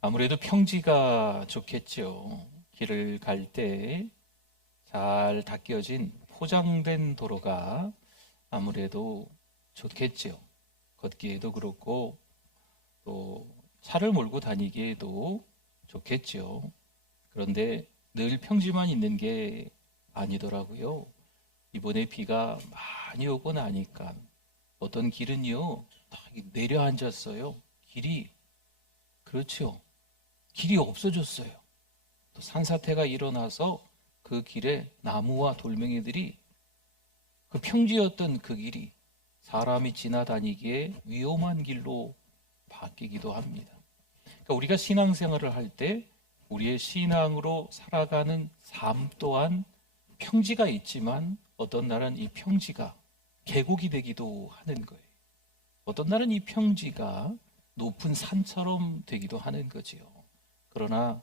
아무래도 평지가 좋겠죠. 길을 갈 때 잘 닦여진 포장된 도로가 아무래도 좋겠죠. 걷기에도 그렇고 또 차를 몰고 다니기에도 좋겠죠. 그런데 늘 평지만 있는 게 아니더라고요. 이번에 비가 많이 오고 나니까 어떤 길은요, 다 내려앉았어요. 길이, 그렇죠. 길이 없어졌어요. 또 산사태가 일어나서 그 길에 나무와 돌멩이들이 그 평지였던 그 길이 사람이 지나다니기에 위험한 길로 바뀌기도 합니다. 그러니까 우리가 신앙생활을 할 때 우리의 신앙으로 살아가는 삶 또한 평지가 있지만 어떤 날은 이 평지가 계곡이 되기도 하는 거예요. 어떤 날은 이 평지가 높은 산처럼 되기도 하는 거지요. 그러나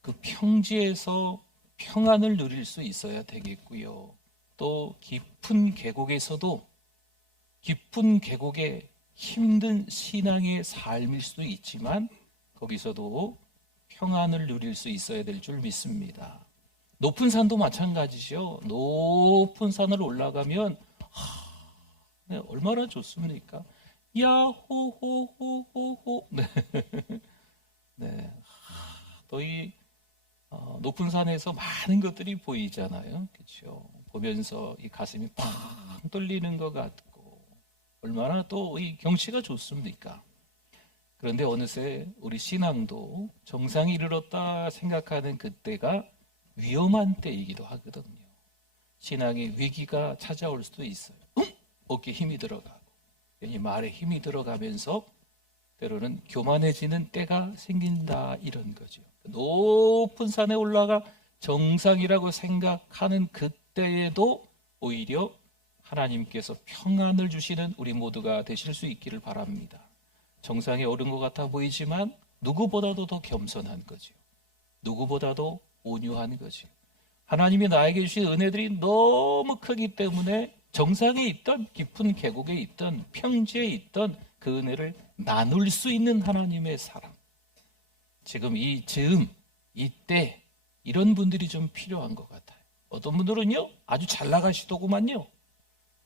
그 평지에서 평안을 누릴 수 있어야 되겠고요. 또 깊은 계곡에서도 깊은 계곡에 힘든 신앙의 삶일 수도 있지만 거기서도 평안을 누릴 수 있어야 될 줄 믿습니다. 높은 산도 마찬가지죠. 높은 산을 올라가면 네, 얼마나 좋습니까? 야호호호호호. 네. 네. 또 이 높은 산에서 많은 것들이 보이잖아요. 그렇죠? 보면서 이 가슴이 팡 뚫리는 것 같고 얼마나 또 이 경치가 좋습니까? 그런데 어느새 우리 신앙도 정상에 이르렀다 생각하는 그때가 위험한 때이기도 하거든요. 신앙의 위기가 찾아올 수도 있어요. 어깨에 힘이 들어가고 괜히 말에 힘이 들어가면서 때로는 교만해지는 때가 생긴다 이런 거죠. 높은 산에 올라가 정상이라고 생각하는 그때에도 오히려 하나님께서 평안을 주시는 우리 모두가 되실 수 있기를 바랍니다. 정상에 오른 것 같아 보이지만 누구보다도 더 겸손한 거죠. 누구보다도 온유한 거죠. 하나님이 나에게 주신 은혜들이 너무 크기 때문에 정상에 있던 깊은 계곡에 있던 평지에 있던 그 은혜를 나눌 수 있는 하나님의 사랑. 지금 이 즈음, 이때 이런 분들이 좀 필요한 것 같아요. 어떤 분들은요 아주 잘 나가시더구만요.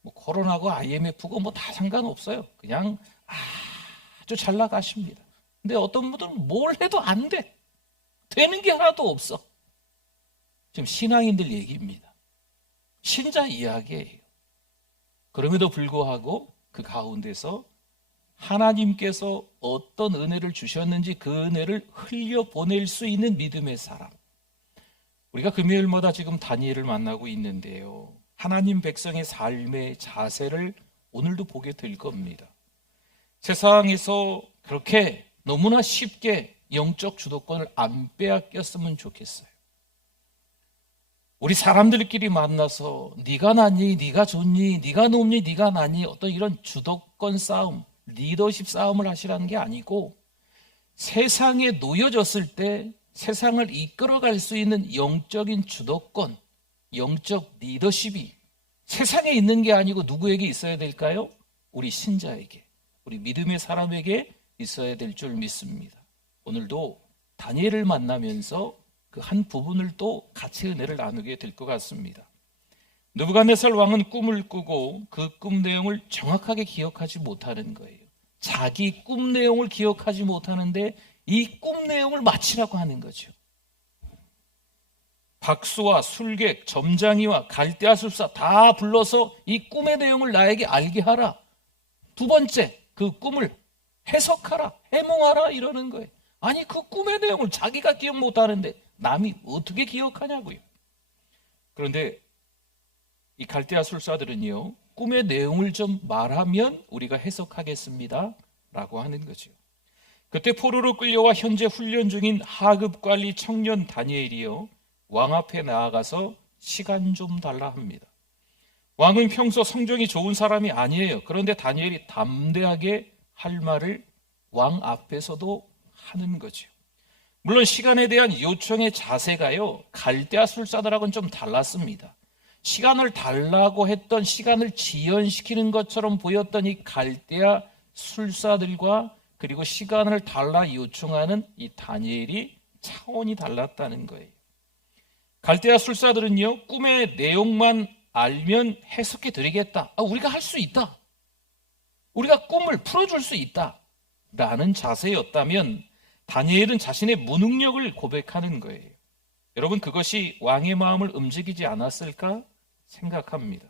뭐 코로나고 IMF고 뭐 다 상관없어요. 그냥 아주 잘 나가십니다. 근데 어떤 분들은 뭘 해도 안 돼. 되는 게 하나도 없어. 지금 신앙인들 얘기입니다. 신자 이야기예요. 그럼에도 불구하고 그 가운데서 하나님께서 어떤 은혜를 주셨는지 그 은혜를 흘려보낼 수 있는 믿음의 사람. 우리가 금요일마다 지금 다니엘을 만나고 있는데요. 하나님 백성의 삶의 자세를 오늘도 보게 될 겁니다. 세상에서 그렇게 너무나 쉽게 영적 주도권을 안 빼앗겼으면 좋겠어요. 우리 사람들끼리 만나서 네가 낫니, 네가 좋니, 네가 높니, 네가 낫니 어떤 이런 주도권 싸움, 리더십 싸움을 하시라는 게 아니고 세상에 놓여졌을 때 세상을 이끌어갈 수 있는 영적인 주도권, 영적 리더십이 세상에 있는 게 아니고 누구에게 있어야 될까요? 우리 신자에게, 우리 믿음의 사람에게 있어야 될 줄 믿습니다. 오늘도 다니엘을 만나면서 그 한 부분을 또 같이 은혜를 나누게 될 것 같습니다. 느부갓네살 왕은 꿈을 꾸고 그 꿈 내용을 정확하게 기억하지 못하는 거예요. 자기 꿈 내용을 기억하지 못하는데 이 꿈 내용을 맞히라고 하는 거죠. 박수와 술객, 점장이와 갈대아술사 다 불러서 이 꿈의 내용을 나에게 알게 하라. 두 번째, 그 꿈을 해석하라, 해몽하라 이러는 거예요. 아니 그 꿈의 내용을 자기가 기억 못하는데 남이 어떻게 기억하냐고요. 그런데 이 갈대아술사들은요, 꿈의 내용을 좀 말하면 우리가 해석하겠습니다 라고 하는 거죠. 그때 포로로 끌려와 현재 훈련 중인 하급관리 청년 다니엘이요, 왕 앞에 나아가서 시간 좀 달라 합니다. 왕은 평소 성정이 좋은 사람이 아니에요. 그런데 다니엘이 담대하게 할 말을 왕 앞에서도 하는 거죠. 물론 시간에 대한 요청의 자세가요, 갈대아술사들하고는 좀 달랐습니다. 시간을 달라고 했던, 시간을 지연시키는 것처럼 보였던 이 갈대아술사들과 그리고 시간을 달라 요청하는 이 다니엘이 차원이 달랐다는 거예요. 갈대아 술사들은요, 꿈의 내용만 알면 해석해 드리겠다. 우리가 할 수 있다. 우리가 꿈을 풀어줄 수 있다. 라는 자세였다면 다니엘은 자신의 무능력을 고백하는 거예요. 여러분, 그것이 왕의 마음을 움직이지 않았을까 생각합니다.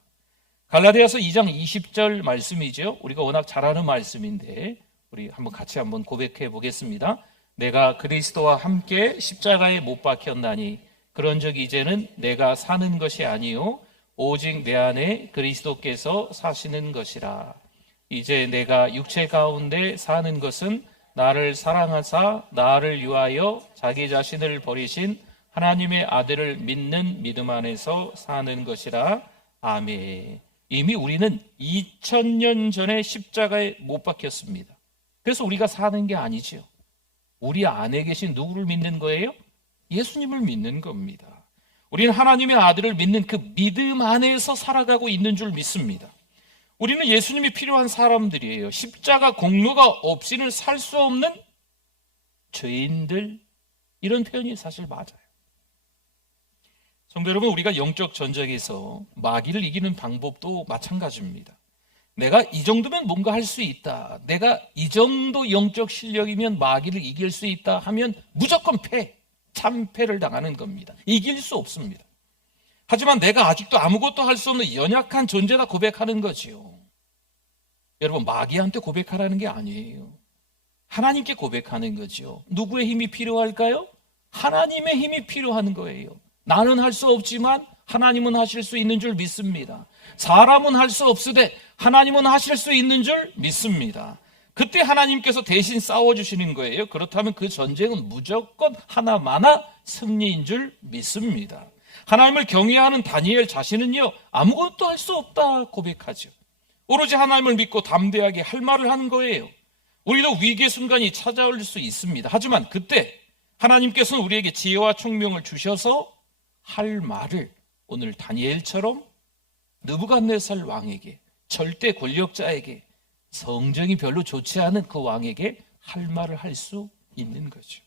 갈라디아서 2장 20절 말씀이죠. 우리가 워낙 잘 아는 말씀인데 우리 같이 한번 고백해 보겠습니다. 내가 그리스도와 함께 십자가에 못 박혔나니 그런즉 이제는 내가 사는 것이 아니요 오직 내 안에 그리스도께서 사시는 것이라. 이제 내가 육체 가운데 사는 것은 나를 사랑하사 나를 위하여 자기 자신을 버리신 하나님의 아들을 믿는 믿음 안에서 사는 것이라. 아멘. 이미 우리는 2000년 전에 십자가에 못 박혔습니다. 그래서 우리가 사는 게 아니죠. 우리 안에 계신 누구를 믿는 거예요? 예수님을 믿는 겁니다. 우리는 하나님의 아들을 믿는 그 믿음 안에서 살아가고 있는 줄 믿습니다. 우리는 예수님이 필요한 사람들이에요. 십자가 공로가 없이는 살 수 없는 죄인들, 이런 표현이 사실 맞아요. 성도 여러분, 우리가 영적 전쟁에서 마귀를 이기는 방법도 마찬가지입니다. 내가 이 정도면 뭔가 할 수 있다, 내가 이 정도 영적 실력이면 마귀를 이길 수 있다 하면 무조건 참패를 당하는 겁니다. 이길 수 없습니다. 하지만 내가 아직도 아무것도 할 수 없는 연약한 존재다 고백하는 거지요. 여러분, 마귀한테 고백하라는 게 아니에요. 하나님께 고백하는 거죠. 누구의 힘이 필요할까요? 하나님의 힘이 필요한 거예요. 나는 할 수 없지만 하나님은 하실 수 있는 줄 믿습니다. 사람은 할 수 없으되 하나님은 하실 수 있는 줄 믿습니다. 그때 하나님께서 대신 싸워주시는 거예요. 그렇다면 그 전쟁은 무조건 하나마나 승리인 줄 믿습니다. 하나님을 경외하는 다니엘 자신은요, 아무것도 할 수 없다 고백하죠. 오로지 하나님을 믿고 담대하게 할 말을 하는 거예요. 우리도 위기의 순간이 찾아올 수 있습니다. 하지만 그때 하나님께서는 우리에게 지혜와 총명을 주셔서 할 말을 오늘 다니엘처럼 느부갓네살 왕에게, 절대 권력자에게, 성정이 별로 좋지 않은 그 왕에게 할 말을 할 수 있는 거죠.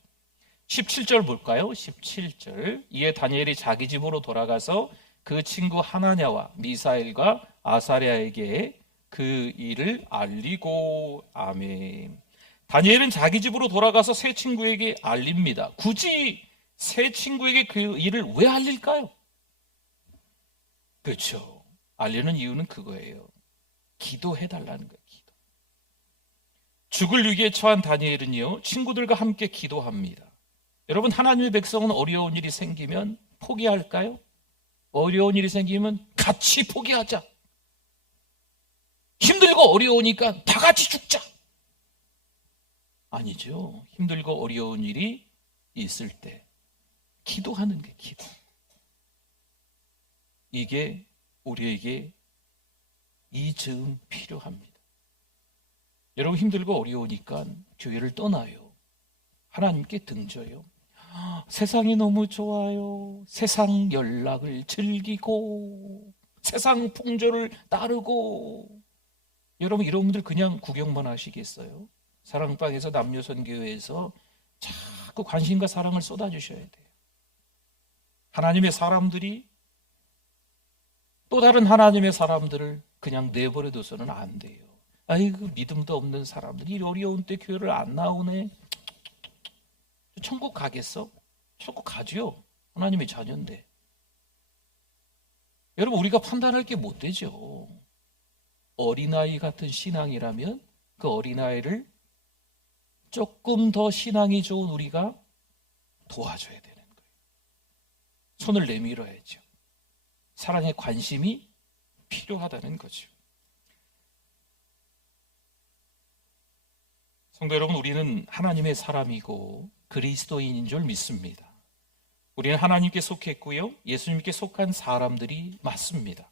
17절 볼까요? 17절. 이에 다니엘이 자기 집으로 돌아가서 그 친구 하나냐와 미사엘과 아사랴에게 그 일을 알리고. 아멘. 다니엘은 자기 집으로 돌아가서 새 친구에게 알립니다. 굳이 새 친구에게 그 일을 왜 알릴까요? 그렇죠. 알리는 이유는 그거예요. 기도해달라는 거예요. 기도. 죽을 위기에 처한 다니엘은요, 친구들과 함께 기도합니다. 여러분, 하나님의 백성은 어려운 일이 생기면 포기할까요? 어려운 일이 생기면 같이 포기하자. 힘들고 어려우니까 다 같이 죽자. 아니죠. 힘들고 어려운 일이 있을 때 기도하는 게 기도. 이게 우리에게 이 즈음 필요합니다. 여러분, 힘들고 어려우니까 교회를 떠나요. 하나님께 등져요. 세상이 너무 좋아요. 세상 연락을 즐기고 세상 풍조를 따르고. 여러분, 이런 분들 그냥 구경만 하시겠어요? 사랑방에서 남녀선교회에서 자꾸 관심과 사랑을 쏟아주셔야 돼요. 하나님의 사람들이 또 다른 하나님의 사람들을 그냥 내버려 둬서는 안 돼요. 아이고, 믿음도 없는 사람들이 어려운 때 교회를 안 나오네. 천국 가겠어? 천국 가죠. 하나님의 자녀인데. 여러분, 우리가 판단할 게 못 되죠. 어린아이 같은 신앙이라면 그 어린아이를 조금 더 신앙이 좋은 우리가 도와줘야 되는 거예요. 손을 내밀어야죠. 사랑의 관심이 필요하다는 거죠. 성도 여러분, 우리는 하나님의 사람이고 그리스도인인 줄 믿습니다. 우리는 하나님께 속했고요, 예수님께 속한 사람들이 맞습니다.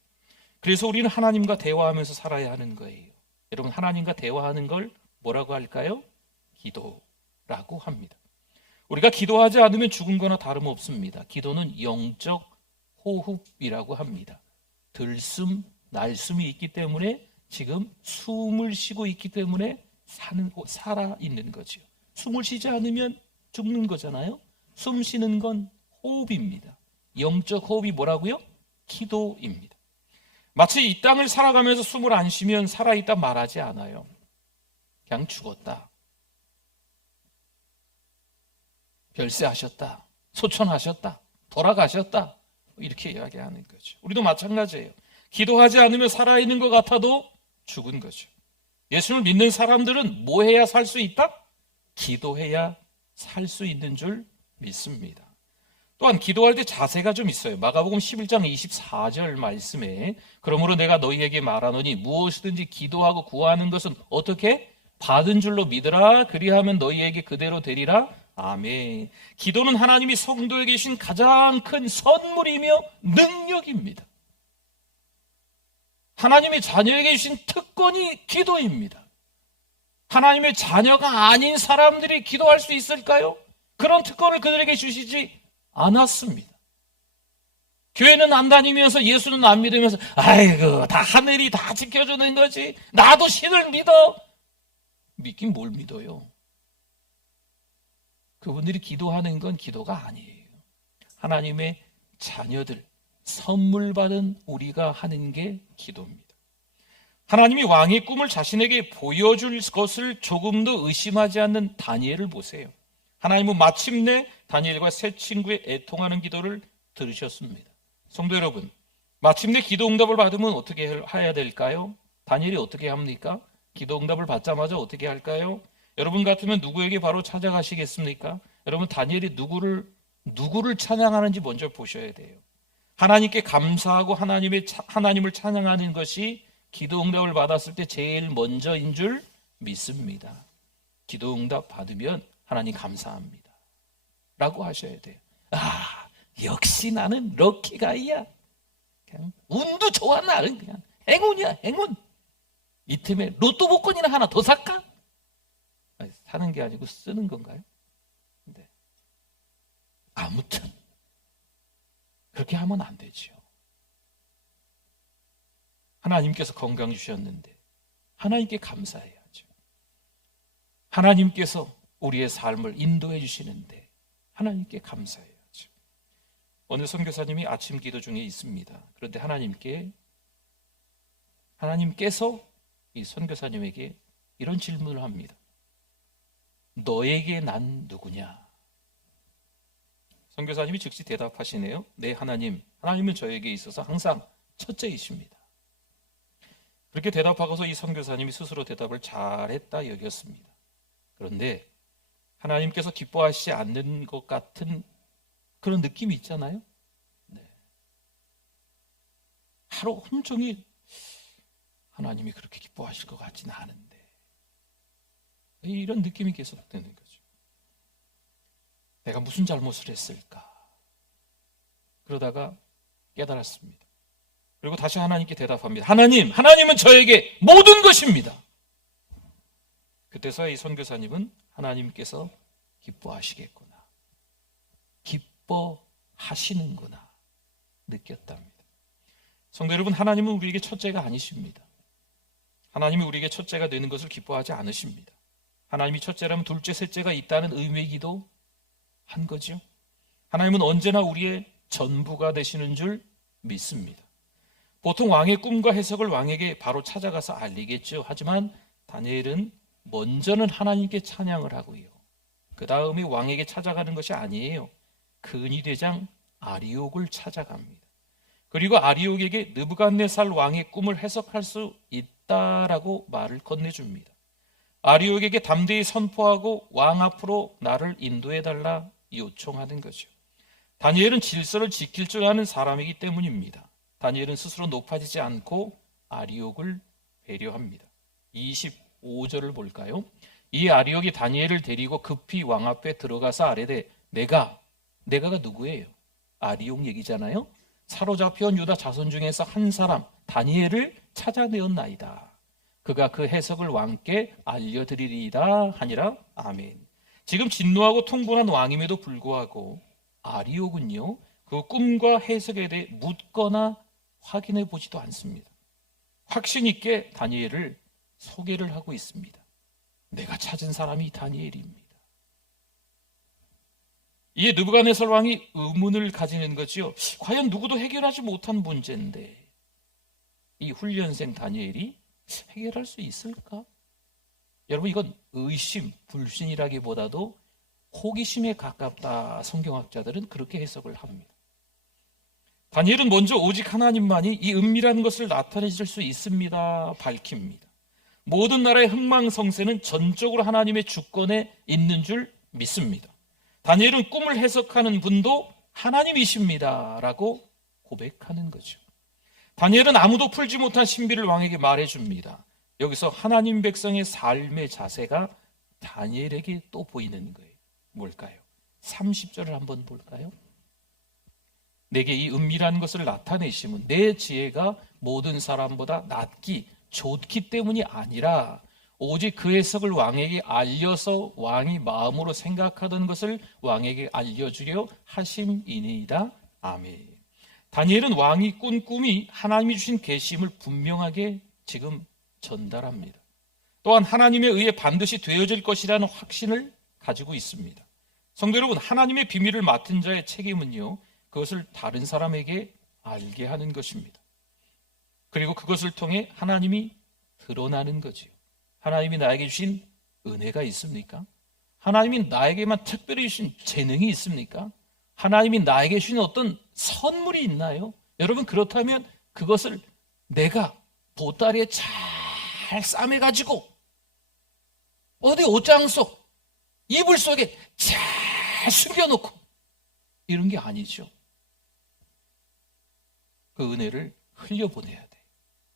그래서 우리는 하나님과 대화하면서 살아야 하는 거예요. 여러분, 하나님과 대화하는 걸 뭐라고 할까요? 기도라고 합니다. 우리가 기도하지 않으면 죽은 거나 다름없습니다. 기도는 영적 호흡이라고 합니다. 들숨, 날숨이 있기 때문에, 지금 숨을 쉬고 있기 때문에 살아 있는 거죠. 숨을 쉬지 않으면 죽는 거잖아요. 숨 쉬는 건 호흡입니다. 영적 호흡이 뭐라고요? 기도입니다. 마치 이 땅을 살아가면서 숨을 안 쉬면 살아있다 말하지 않아요. 그냥 죽었다, 별세하셨다, 소천하셨다, 돌아가셨다, 이렇게 이야기하는 거죠. 우리도 마찬가지예요. 기도하지 않으면 살아있는 것 같아도 죽은 거죠. 예수를 믿는 사람들은 뭐 해야 살 수 있다? 기도해야 살 수 있는 줄 믿습니다. 또한 기도할 때 자세가 좀 있어요. 마가복음 11장 24절 말씀에 그러므로 내가 너희에게 말하노니 무엇이든지 기도하고 구하는 것은 어떻게? 받은 줄로 믿으라. 그리하면 너희에게 그대로 되리라. 아멘. 기도는 하나님이 성도에게 주신 가장 큰 선물이며 능력입니다. 하나님의 자녀에게 주신 특권이 기도입니다. 하나님의 자녀가 아닌 사람들이 기도할 수 있을까요? 그런 특권을 그들에게 주시지 않았습니다. 교회는 안 다니면서 예수는 안 믿으면서 아이고 다 하늘이 다 지켜주는 거지, 나도 신을 믿어. 믿긴 뭘 믿어요? 그분들이 기도하는 건 기도가 아니에요. 하나님의 자녀들, 선물 받은 우리가 하는 게 기도입니다. 하나님이 왕의 꿈을 자신에게 보여줄 것을 조금도 의심하지 않는 다니엘을 보세요. 하나님은 마침내 다니엘과 세 친구의 애통하는 기도를 들으셨습니다. 성도 여러분, 마침내 기도 응답을 받으면 어떻게 해야 될까요? 다니엘이 어떻게 합니까? 기도 응답을 받자마자 어떻게 할까요? 여러분 같으면 누구에게 바로 찾아가시겠습니까? 여러분, 다니엘이 누구를 찬양하는지 먼저 보셔야 돼요. 하나님께 감사하고 하나님을 찬양하는 것이 기도 응답을 받았을 때 제일 먼저인 줄 믿습니다. 기도 응답 받으면 하나님 감사합니다 라고 하셔야 돼요. 아, 역시 나는 럭키가이야. 그냥 운도 좋아. 나는 그냥 행운이야, 행운. 이 틈에 로또 복권이나 하나 더 살까? 아니, 사는 게 아니고 쓰는 건가요? 네. 아무튼 그렇게 하면 안 되죠. 하나님께서 건강 주셨는데 하나님께 감사해야죠. 하나님께서 우리의 삶을 인도해 주시는데 하나님께 감사해야죠. 어느 선교사님이 아침 기도 중에 있습니다. 그런데 하나님께서 이 선교사님에게 이런 질문을 합니다. 너에게 난 누구냐? 선교사님이 즉시 대답하시네요. 네, 하나님은 저에게 있어서 항상 첫째이십니다. 그렇게 대답하고서 이 선교사님이 스스로 대답을 잘했다 여겼습니다. 그런데 하나님께서 기뻐하시지 않는 것 같은 그런 느낌이 있잖아요. 네. 하루 온종일 하나님이 그렇게 기뻐하실 것 같지는 않은데 이런 느낌이 계속 드는 거죠. 내가 무슨 잘못을 했을까? 그러다가 깨달았습니다. 그리고 다시 하나님께 대답합니다. 하나님은 저에게 모든 것입니다. 그때서야 이 선교사님은 하나님께서 기뻐하시겠구나, 기뻐하시는구나 느꼈답니다. 성도 여러분, 하나님은 우리에게 첫째가 아니십니다. 하나님이 우리에게 첫째가 되는 것을 기뻐하지 않으십니다. 하나님이 첫째라면 둘째, 셋째가 있다는 의미이기도 한 거죠. 하나님은 언제나 우리의 전부가 되시는 줄 믿습니다. 보통 왕의 꿈과 해석을 왕에게 바로 찾아가서 알리겠죠. 하지만 다니엘은 먼저는 하나님께 찬양을 하고요, 그 다음에 왕에게 찾아가는 것이 아니에요. 근위대장 아리옥을 찾아갑니다. 그리고 아리옥에게 느부갓네살 왕의 꿈을 해석할 수 있다라고 말을 건네줍니다. 아리옥에게 담대히 선포하고 왕 앞으로 나를 인도해달라 요청하는 거죠. 다니엘은 질서를 지킬 줄 아는 사람이기 때문입니다. 다니엘은 스스로 높아지지 않고 아리옥을 배려합니다. 25절을 볼까요? 이 아리옥이 다니엘을 데리고 급히 왕 앞에 들어가서 아뢰되 내가가 누구예요? 아리옥 얘기잖아요. 사로잡혀온 유다 자손 중에서 한 사람 다니엘을 찾아내었나이다. 그가 그 해석을 왕께 알려드리리이다 하니라. 아멘. 지금 진노하고 통분한 왕임에도 불구하고 아리옥은요, 그 꿈과 해석에 대해 묻거나 확인해 보지도 않습니다. 확신 있게 다니엘을 소개를 하고 있습니다. 내가 찾은 사람이 다니엘입니다. 이에 느부갓네살 왕이 의문을 가지는 거지요. 과연 누구도 해결하지 못한 문제인데 이 훈련생 다니엘이 해결할 수 있을까? 여러분, 이건 의심, 불신이라기보다도 호기심에 가깝다. 성경학자들은 그렇게 해석을 합니다. 다니엘은 먼저 오직 하나님만이 이 은밀한 것을 나타내실 수 있습니다. 밝힙니다. 모든 나라의 흥망성쇠는 전적으로 하나님의 주권에 있는 줄 믿습니다. 다니엘은 꿈을 해석하는 분도 하나님이십니다 라고 고백하는 거죠. 다니엘은 아무도 풀지 못한 신비를 왕에게 말해줍니다. 여기서 하나님 백성의 삶의 자세가 다니엘에게 또 보이는 거예요. 뭘까요? 30절을 한번 볼까요? 내게 이 은밀한 것을 나타내심은 내 지혜가 모든 사람보다 낫기 좋기 때문이 아니라 오직 그 해석을 왕에게 알려서 왕이 마음으로 생각하던 것을 왕에게 알려주려 하심이니이다. 아멘. 다니엘은 왕이 꾼 꿈이 하나님이 주신 계시임을 분명하게 지금 전달합니다. 또한 하나님에 의해 반드시 되어질 것이라는 확신을 가지고 있습니다. 성도 여러분, 하나님의 비밀을 맡은 자의 책임은요, 그것을 다른 사람에게 알게 하는 것입니다. 그리고 그것을 통해 하나님이 드러나는 거지요. 하나님이 나에게 주신 은혜가 있습니까? 하나님이 나에게만 특별히 주신 재능이 있습니까? 하나님이 나에게 주신 어떤 선물이 있나요? 여러분, 그렇다면 그것을 내가 보따리에 잘 싸매가지고 어디 옷장 속, 이불 속에 잘 숨겨놓고 이런 게 아니죠. 그 은혜를 흘려보내야 돼.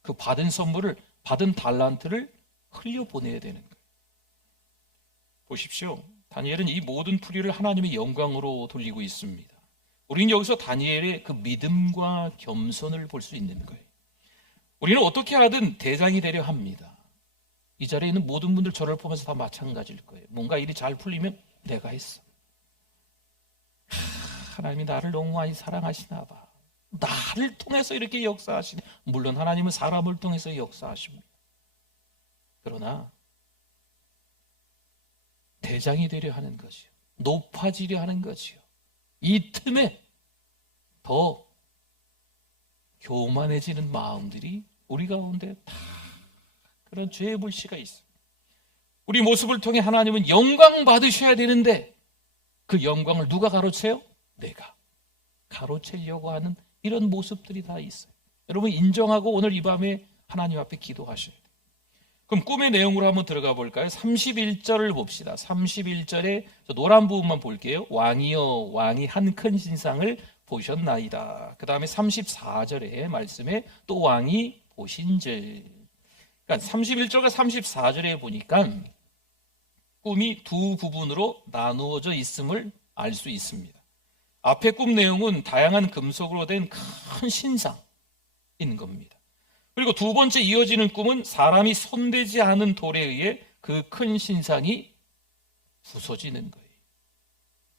그 받은 선물을, 받은 달란트를 흘려보내야 되는 거예요. 보십시오. 다니엘은 이 모든 풀이를 하나님의 영광으로 돌리고 있습니다. 우리는 여기서 다니엘의 그 믿음과 겸손을 볼 수 있는 거예요. 우리는 어떻게 하든 대장이 되려 합니다. 이 자리에 있는 모든 분들 저를 보면서 다 마찬가지일 거예요. 뭔가 일이 잘 풀리면 내가 했어. 하나님이 나를 너무 많이 사랑하시나 봐. 나를 통해서 이렇게 역사하시네. 물론 하나님은 사람을 통해서 역사하십니다. 그러나 대장이 되려 하는 것이요, 높아지려 하는 것이요, 이 틈에 더 교만해지는 마음들이 우리 가운데 다 그런 죄의 불씨가 있어요. 우리 모습을 통해 하나님은 영광 받으셔야 되는데 그 영광을 누가 가로채요? 내가 가로채려고 하는 이런 모습들이 다 있어요. 여러분, 인정하고 오늘 이 밤에 하나님 앞에 기도하셔야 돼요. 그럼 꿈의 내용으로 한번 들어가 볼까요? 31절을 봅시다. 31절에 저 노란 부분만 볼게요. 왕이여, 왕이 한 큰 신상을 보셨나이다. 그 다음에 34절의 말씀에 또 왕이 보신즉. 그러니까 31절과 34절에 보니까 꿈이 두 부분으로 나누어져 있음을 알 수 있습니다. 앞에 꿈 내용은 다양한 금속으로 된 큰 신상인 겁니다. 그리고 두 번째 이어지는 꿈은 사람이 손대지 않은 돌에 의해 그 큰 신상이 부서지는 거예요.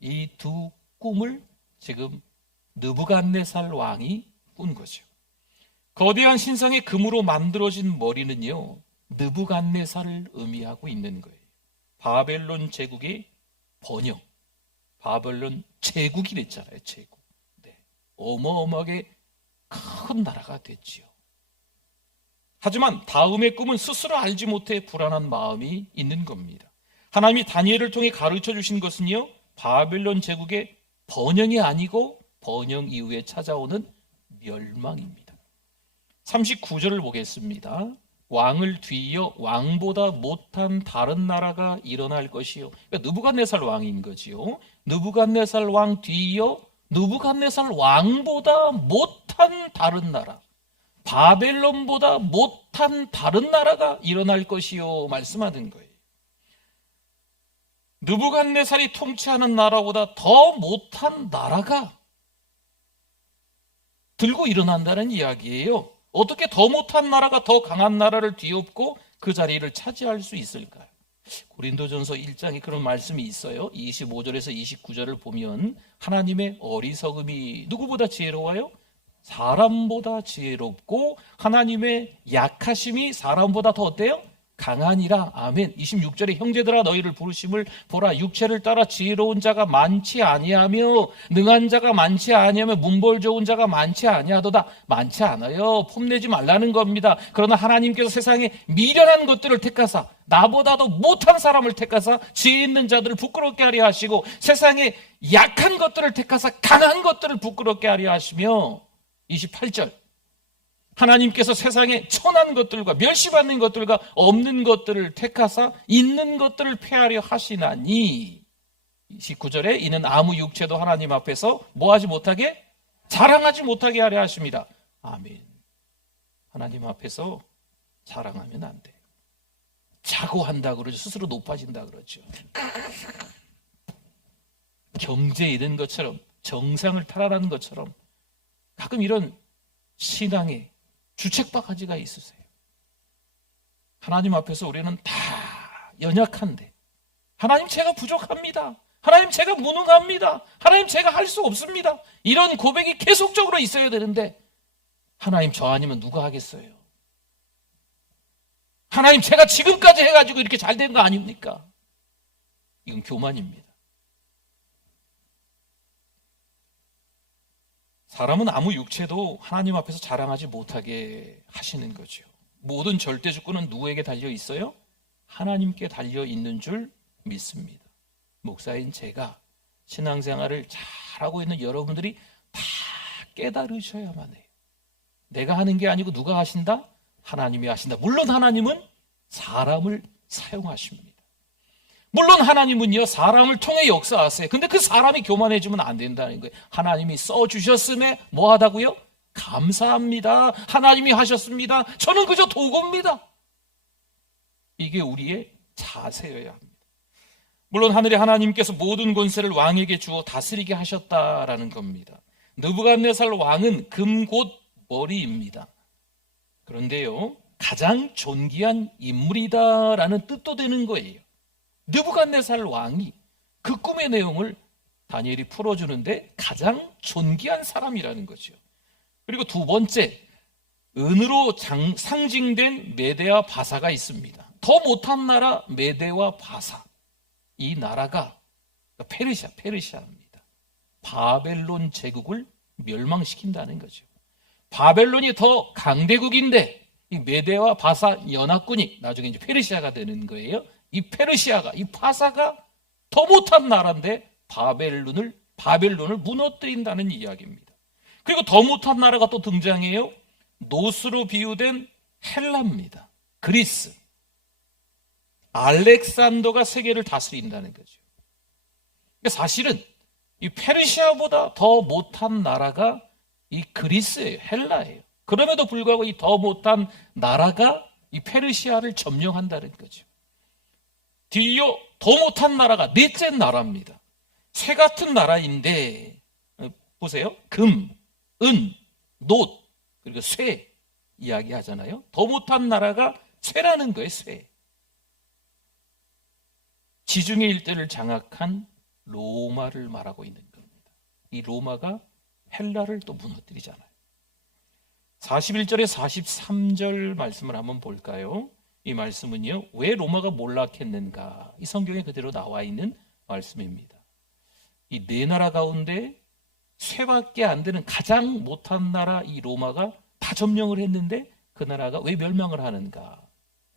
이 두 꿈을 지금 느부갓네살 왕이 꾼 거죠. 거대한 신상의 금으로 만들어진 머리는요, 느부갓네살을 의미하고 있는 거예요. 바벨론 제국의 번영, 바벨론 제국이랬잖아요. 제국. 네. 어마어마하게 큰 나라가 됐지요. 하지만 다음의 꿈은 스스로 알지 못해 불안한 마음이 있는 겁니다. 하나님이 다니엘을 통해 가르쳐 주신 것은요, 바벨론 제국의 번영이 아니고 번영 이후에 찾아오는 멸망입니다. 39절을 보겠습니다. 왕을 뒤이어 왕보다 못한 다른 나라가 일어날 것이요. 그러니까 느부갓네살 왕인 거지요. 느부갓네살 왕 뒤이어 느부갓네살 왕보다 못한 다른 나라, 바벨론보다 못한 다른 나라가 일어날 것이요 말씀하는 거예요. 느부갓네살이 통치하는 나라보다 더 못한 나라가 들고 일어난다는 이야기예요. 어떻게 더 못한 나라가 더 강한 나라를 뒤엎고 그 자리를 차지할 수 있을까요? 고린도전서 1장에 그런 말씀이 있어요. 25절에서 29절을 보면 하나님의 어리석음이 누구보다 지혜로워요? 사람보다 지혜롭고 하나님의 약하심이 사람보다 더 어때요? 강하니라. 아멘. 26절에 형제들아 너희를 부르심을 보라. 육체를 따라 지혜로운 자가 많지 아니하며 능한 자가 많지 아니하며 문벌 좋은 자가 많지 아니하도다. 많지 않아요. 폼내지 말라는 겁니다. 그러나 하나님께서 세상에 미련한 것들을 택하사 나보다도 못한 사람을 택하사 지혜 있는 자들을 부끄럽게 하려 하시고 세상에 약한 것들을 택하사 강한 것들을 부끄럽게 하려 하시며 28절 하나님께서 세상에 천한 것들과 멸시받는 것들과 없는 것들을 택하사 있는 것들을 폐하려 하시나니 29절에 이는 아무 육체도 하나님 앞에서 뭐하지 못하게? 자랑하지 못하게 하려 하십니다. 아멘. 하나님 앞에서 자랑하면 안 돼요. 자고한다 그러죠. 스스로 높아진다 그러죠. 경제에 이른 것처럼 정상을 탈환하는 것처럼 가끔 이런 신앙에 주책바가지가 있으세요. 하나님 앞에서 우리는 다 연약한데 하나님 제가 부족합니다. 하나님 제가 무능합니다. 하나님 제가 할 수 없습니다. 이런 고백이 계속적으로 있어야 되는데 하나님 저 아니면 누가 하겠어요? 하나님 제가 지금까지 해가지고 이렇게 잘 된 거 아닙니까? 이건 교만입니다. 사람은 아무 육체도 하나님 앞에서 자랑하지 못하게 하시는 거죠. 모든 절대 주권은 누구에게 달려 있어요? 하나님께 달려 있는 줄 믿습니다. 목사인 제가 신앙생활을 잘하고 있는 여러분들이 다 깨달으셔야만 해요. 내가 하는 게 아니고 누가 하신다? 하나님이 하신다. 물론 하나님은 사람을 사용하십니다. 물론 하나님은요 사람을 통해 역사하세요. 근데 그 사람이 교만해지면 안 된다는 거예요. 하나님이 써주셨음에 뭐 하다고요? 감사합니다. 하나님이 하셨습니다. 저는 그저 도구입니다. 이게 우리의 자세여야 합니다. 물론 하늘의 하나님께서 모든 권세를 왕에게 주어 다스리게 하셨다라는 겁니다. 느부갓네살 왕은 금 곧 머리입니다. 그런데요 가장 존귀한 인물이다라는 뜻도 되는 거예요. 느부갓네살 왕이 그 꿈의 내용을 다니엘이 풀어주는데 가장 존귀한 사람이라는 거죠. 그리고 두 번째, 은으로 상징된 메대와 바사가 있습니다. 더 못한 나라 메대와 바사, 이 나라가 페르시아입니다. 바벨론 제국을 멸망시킨다는 거죠. 바벨론이 더 강대국인데 이 메대와 바사 연합군이 나중에 이제 페르시아가 되는 거예요. 이 페르시아가, 이 바사가 더 못한 나라인데 바벨론을 무너뜨린다는 이야기입니다. 그리고 더 못한 나라가 또 등장해요. 노스로 비유된 헬라입니다. 그리스. 알렉산더가 세계를 다스린다는 거죠. 사실은 이 페르시아보다 더 못한 나라가 이 그리스예요. 헬라예요. 그럼에도 불구하고 이 더 못한 나라가 이 페르시아를 점령한다는 거죠. 뒤이어 더 못한 나라가 넷째 나라입니다. 쇠 같은 나라인데 보세요. 금, 은, 놋, 그리고 쇠 이야기하잖아요. 더 못한 나라가 쇠라는 거예요. 쇠. 지중해 일대를 장악한 로마를 말하고 있는 겁니다. 이 로마가 헬라를 또 무너뜨리잖아요. 41절에 43절 말씀을 한번 볼까요? 이 말씀은요, 왜 로마가 몰락했는가? 이 성경에 그대로 나와 있는 말씀입니다. 이 네 나라 가운데 쇠밖에 안 되는 가장 못한 나라 이 로마가 다 점령을 했는데 그 나라가 왜 멸망을 하는가?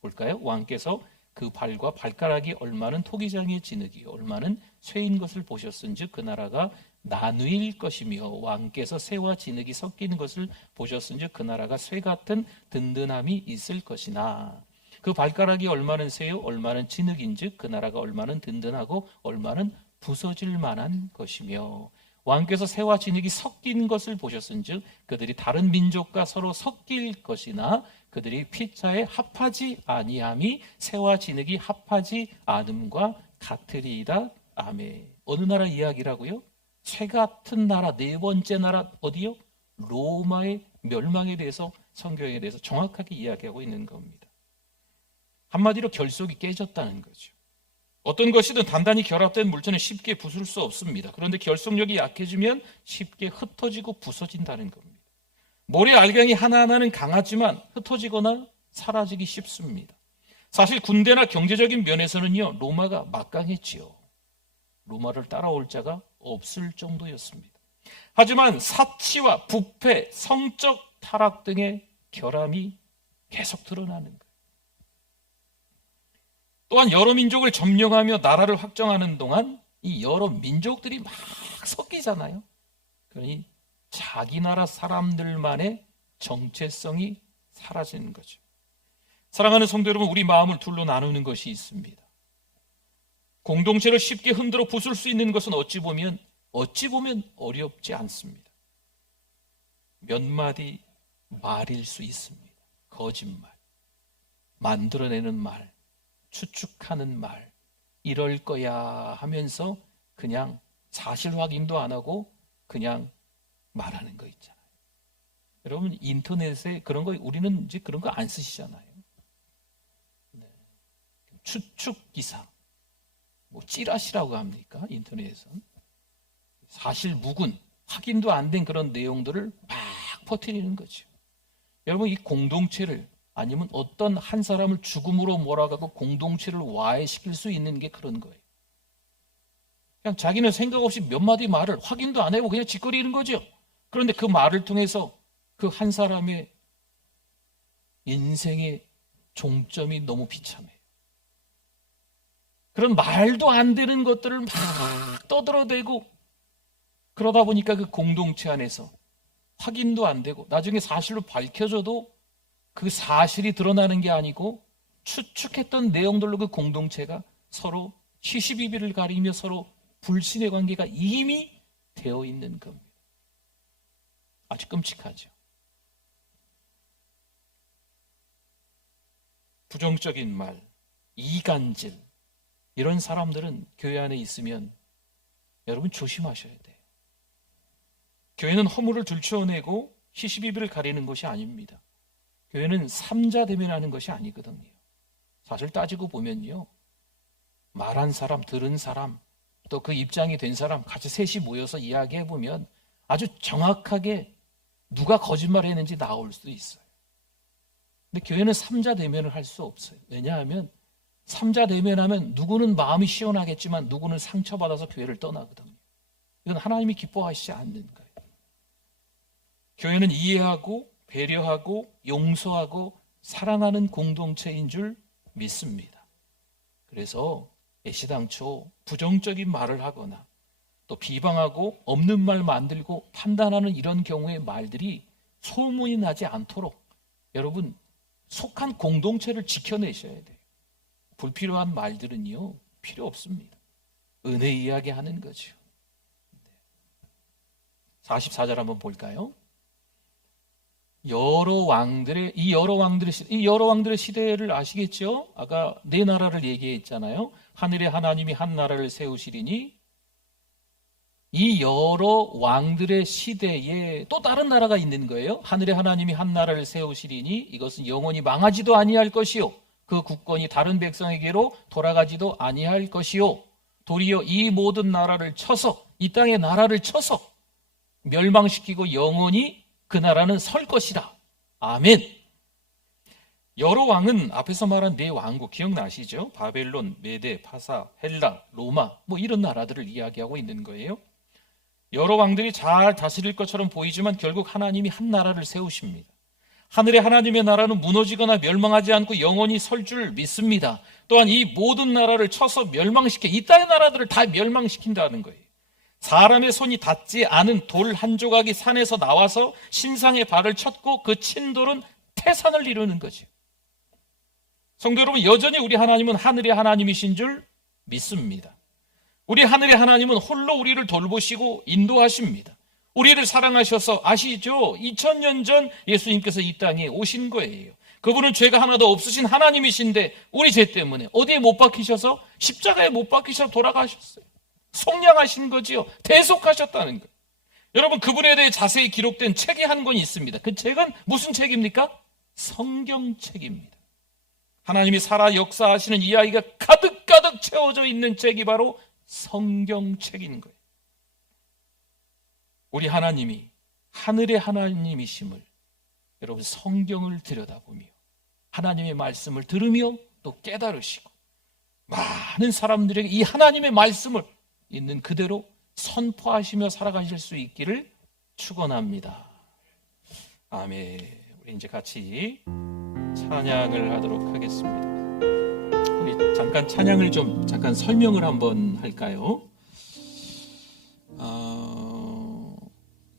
볼까요? 왕께서 그 발과 발가락이 얼마는 토기장의 진흙이 얼마는 쇠인 것을 보셨은즉 그 나라가 나누일 것이며 왕께서 쇠와 진흙이 섞이는 것을 보셨은즉 그 나라가 쇠 같은 든든함이 있을 것이나 그 발가락이 얼마는 쇠요 얼마는 진흙인즉 그 나라가 얼마는 든든하고 얼마는 부서질 만한 것이며 왕께서 쇠와 진흙이 섞인 것을 보셨은즉 그들이 다른 민족과 서로 섞일 것이나 그들이 피차에 합하지 아니함이 쇠와 진흙이 합하지 않음과 같으리이다. 아멘. 어느 나라 이야기라고요? 쇠 같은 나라, 네 번째 나라 어디요? 로마의 멸망에 대해서 성경에 대해서 정확하게 이야기하고 있는 겁니다. 한마디로 결속이 깨졌다는 거죠. 어떤 것이든 단단히 결합된 물체는 쉽게 부술 수 없습니다. 그런데 결속력이 약해지면 쉽게 흩어지고 부서진다는 겁니다. 모래 알갱이 하나하나는 강하지만 흩어지거나 사라지기 쉽습니다. 사실 군대나 경제적인 면에서는요, 로마가 막강했지요. 로마를 따라올 자가 없을 정도였습니다. 하지만 사치와 부패, 성적 타락 등의 결함이 계속 드러나는 거예요. 또한 여러 민족을 점령하며 나라를 확정하는 동안 이 여러 민족들이 막 섞이잖아요. 그러니 자기 나라 사람들만의 정체성이 사라지는 거죠. 사랑하는 성도 여러분, 우리 마음을 둘로 나누는 것이 있습니다. 공동체를 쉽게 흔들어 부술 수 있는 것은 어찌 보면 어렵지 않습니다. 몇 마디 말일 수 있습니다. 거짓말, 만들어내는 말, 추측하는 말, 이럴 거야 하면서 그냥 사실 확인도 안 하고 그냥 말하는 거 있잖아요. 여러분, 인터넷에 그런 거, 우리는 이제 그런 거 안 쓰시잖아요. 네. 추측 기사, 뭐 찌라시라고 합니까? 인터넷에서는 사실 무근, 확인도 안 된 그런 내용들을 막 퍼뜨리는 거죠. 여러분, 이 공동체를, 아니면 어떤 한 사람을 죽음으로 몰아가고 공동체를 와해시킬 수 있는 게 그런 거예요. 그냥 자기는 생각 없이 몇 마디 말을 확인도 안 하고 그냥 짓거리는 거죠. 그런데 그 말을 통해서 그 한 사람의 인생의 종점이 너무 비참해요. 그런 말도 안 되는 것들을 막 떠들어대고, 그러다 보니까 그 공동체 안에서 확인도 안 되고 나중에 사실로 밝혀져도 그 사실이 드러나는 게 아니고 추측했던 내용들로 그 공동체가 서로 시시비비를 가리며 서로 불신의 관계가 이미 되어 있는 겁니다. 아주 끔찍하죠. 부정적인 말, 이간질, 이런 사람들은 교회 안에 있으면 여러분 조심하셔야 돼요. 교회는 허물을 들추어내고 시시비비를 가리는 것이 아닙니다. 교회는 삼자 대면하는 것이 아니거든요. 사실 따지고 보면요, 말한 사람, 들은 사람, 또 그 입장이 된 사람 같이 셋이 모여서 이야기해 보면 아주 정확하게 누가 거짓말했는지 나올 수도 있어요. 근데 교회는 삼자 대면을 할 수 없어요. 왜냐하면 삼자 대면하면 누구는 마음이 시원하겠지만 누구는 상처받아서 교회를 떠나거든요. 이건 하나님이 기뻐하시지 않는 거예요. 교회는 이해하고 배려하고 용서하고 사랑하는 공동체인 줄 믿습니다. 그래서 애시당초 부정적인 말을 하거나 또 비방하고 없는 말 만들고 판단하는 이런 경우의 말들이 소문이 나지 않도록 여러분 속한 공동체를 지켜내셔야 돼요. 불필요한 말들은요 필요 없습니다. 은혜 이야기하는 거죠. 44절 한번 볼까요? 이 여러 왕들의 시대를 아시겠죠? 아까 네 나라를 얘기했잖아요. 하늘의 하나님이 한 나라를 세우시리니, 이 여러 왕들의 시대에 또 다른 나라가 있는 거예요. 하늘의 하나님이 한 나라를 세우시리니 이것은 영원히 망하지도 아니할 것이요, 그 국권이 다른 백성에게로 돌아가지도 아니할 것이요, 도리어 이 모든 나라를 쳐서, 이 땅의 나라를 쳐서 멸망시키고 영원히 그 나라는 설 것이다. 아멘. 여러 왕은 앞에서 말한 네 왕국 기억나시죠? 바벨론, 메데, 파사, 헬라, 로마, 뭐 이런 나라들을 이야기하고 있는 거예요. 여러 왕들이 잘 다스릴 것처럼 보이지만 결국 하나님이 한 나라를 세우십니다. 하늘의 하나님의 나라는 무너지거나 멸망하지 않고 영원히 설 줄 믿습니다. 또한 이 모든 나라를 쳐서 멸망시켜 이 땅의 나라들을 다 멸망시킨다는 거예요. 사람의 손이 닿지 않은 돌 한 조각이 산에서 나와서 신상의 발을 쳤고 그 친 돌은 태산을 이루는 거죠. 성도 여러분, 여전히 우리 하나님은 하늘의 하나님이신 줄 믿습니다. 우리 하늘의 하나님은 홀로 우리를 돌보시고 인도하십니다. 우리를 사랑하셔서, 아시죠? 2000년 전 예수님께서 이 땅에 오신 거예요. 그분은 죄가 하나도 없으신 하나님이신데 우리 죄 때문에 어디에 못 박히셔서 십자가에 못 박히셔서 돌아가셨어요. 속량하신 거지요. 대속하셨다는 거예요. 여러분, 그분에 대해 자세히 기록된 책이 한 권 있습니다. 그 책은 무슨 책입니까? 성경책입니다. 하나님이 살아 역사하시는 이야기가 가득가득 채워져 있는 책이 바로 성경책인 거예요. 우리 하나님이 하늘의 하나님이심을 여러분 성경을 들여다보며 하나님의 말씀을 들으며 또 깨달으시고 많은 사람들에게 이 하나님의 말씀을 있는 그대로 선포하시며 살아가실 수 있기를 축원합니다. 아멘. 우리 이제 같이 찬양을 하도록 하겠습니다. 우리 잠깐 찬양을 잠깐 설명을 한번 할까요?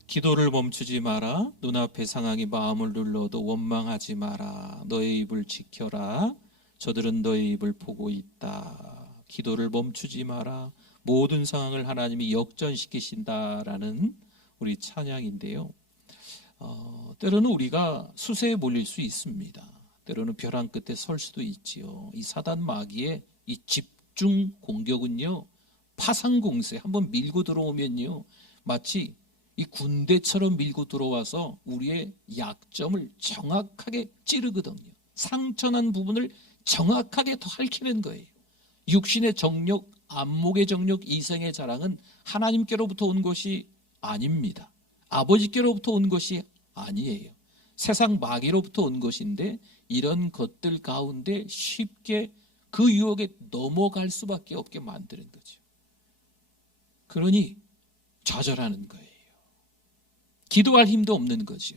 기도를 멈추지 마라. 눈앞의 상황이 마음을 눌러도 원망하지 마라. 너의 입을 지켜라. 저들은 너의 입을 보고 있다. 기도를 멈추지 마라. 모든 상황을 하나님이 역전시키신다라는 우리 찬양인데요. 때로는 우리가 수세에 몰릴 수 있습니다. 때로는 벼랑 끝에 설 수도 있지요. 이 사단 마귀의 이 집중 공격은요, 파상 공세 한번 밀고 들어오면요, 마치 이 군대처럼 밀고 들어와서 우리의 약점을 정확하게 찌르거든요. 상처난 부분을 정확하게 더 핥히는 거예요. 육신의 정욕, 안목의 정욕, 이생의 자랑은 하나님께로부터 온 것이 아닙니다. 아버지께로부터 온 것이 아니에요. 세상 마귀로부터 온 것인데 이런 것들 가운데 쉽게 그 유혹에 넘어갈 수밖에 없게 만드는 거죠. 그러니 좌절하는 거예요. 기도할 힘도 없는 거죠.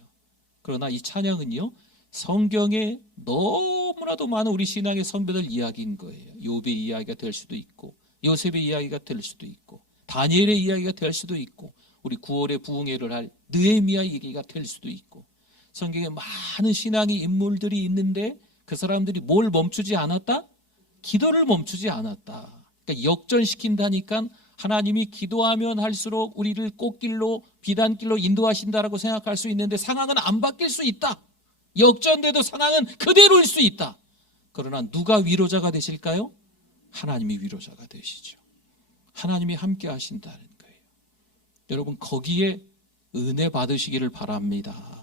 그러나 이 찬양은요, 성경에 너무나도 많은 우리 신앙의 선배들 이야기인 거예요. 욥의 이야기가 될 수도 있고, 요셉의 이야기가 될 수도 있고, 다니엘의 이야기가 될 수도 있고, 우리 9월에 부흥회를 할 느헤미야 얘기가 될 수도 있고, 성경에 많은 신앙의 인물들이 있는데 그 사람들이 뭘 멈추지 않았다? 기도를 멈추지 않았다. 그러니까 역전시킨다니까 하나님이 기도하면 할수록 우리를 꽃길로, 비단길로 인도하신다라고 생각할 수 있는데 상황은 안 바뀔 수 있다. 역전돼도 상황은 그대로일 수 있다. 그러나 누가 위로자가 되실까요? 하나님이 위로자가 되시죠. 하나님이 함께 하신다는 거예요. 여러분, 거기에 은혜 받으시기를 바랍니다.